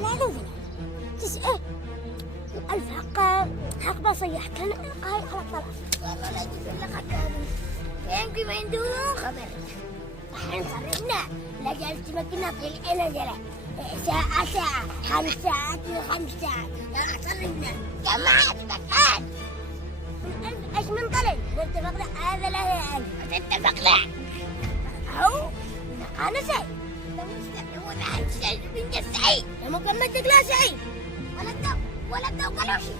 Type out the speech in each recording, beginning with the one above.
ثلاثة تسعة الألف حق بصيح كان هاي خلاص طلع والله لا تقول لك هذا كان ما عندهم خبر الحين صرفنا لا جالس تمكنا في الانجلة ساعة 5 ساعات 5 ساعات لا صرفنا جماعة مكان ايش من طلب اتفقنا هذا لا اتفقنا اهو انا سعيد لو يستمعون عن شيء من السعيد لما كملت لا سعيد ولا الدو قالوا شيء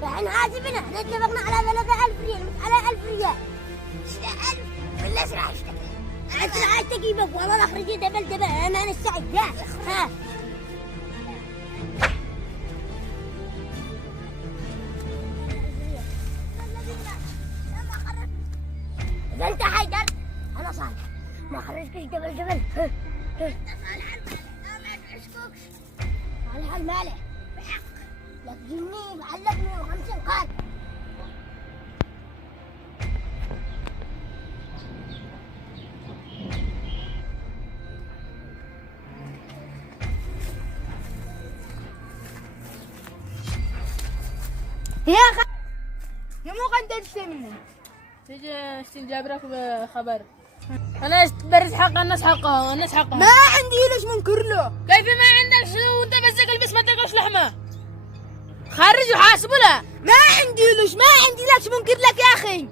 فاحنا حاسبنا اتفقنا على 3000 ريال مش على 1000 ريال 6000 ولا اسرع اشتكي اسرع اشتكي بك والله لا اخرجي دبل انا السعيد لا ها إذا أنت حيدر أنا صالح ما خرجتش جبل صالح المالح بحق لك جنيه معلقني و50 قال يا أخي يا مو قد تشتمني تجي جابرك بخبر انا برز حق الناس حقها والناس حقها ما عندي ليش منكر له كيف ما عندك شو وانت بس البس ما تاكلش لحمه خرج وحاسبوا له ما عندي ليش منكر لك يا اخي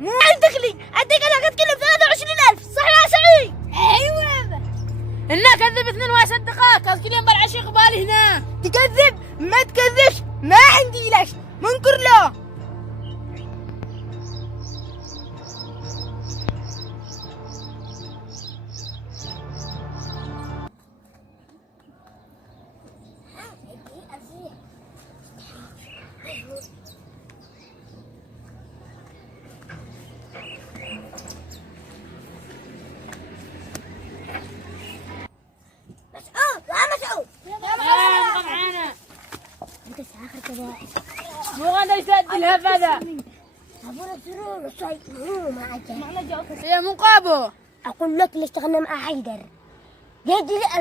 مو عندك لي اديك انا قد كلف 23000 صح يا سعيد ايوه انك كذب 2 واصدقائك كل يوم بالعشي قبالي هنا تكذب ما تكذبش ما عندي ليش منكر له مو غادي يسد هذا ابونا سرور صاي ما اجى يا مقابو اقول لك اللي اشتغلنا مع حيدر جاي لي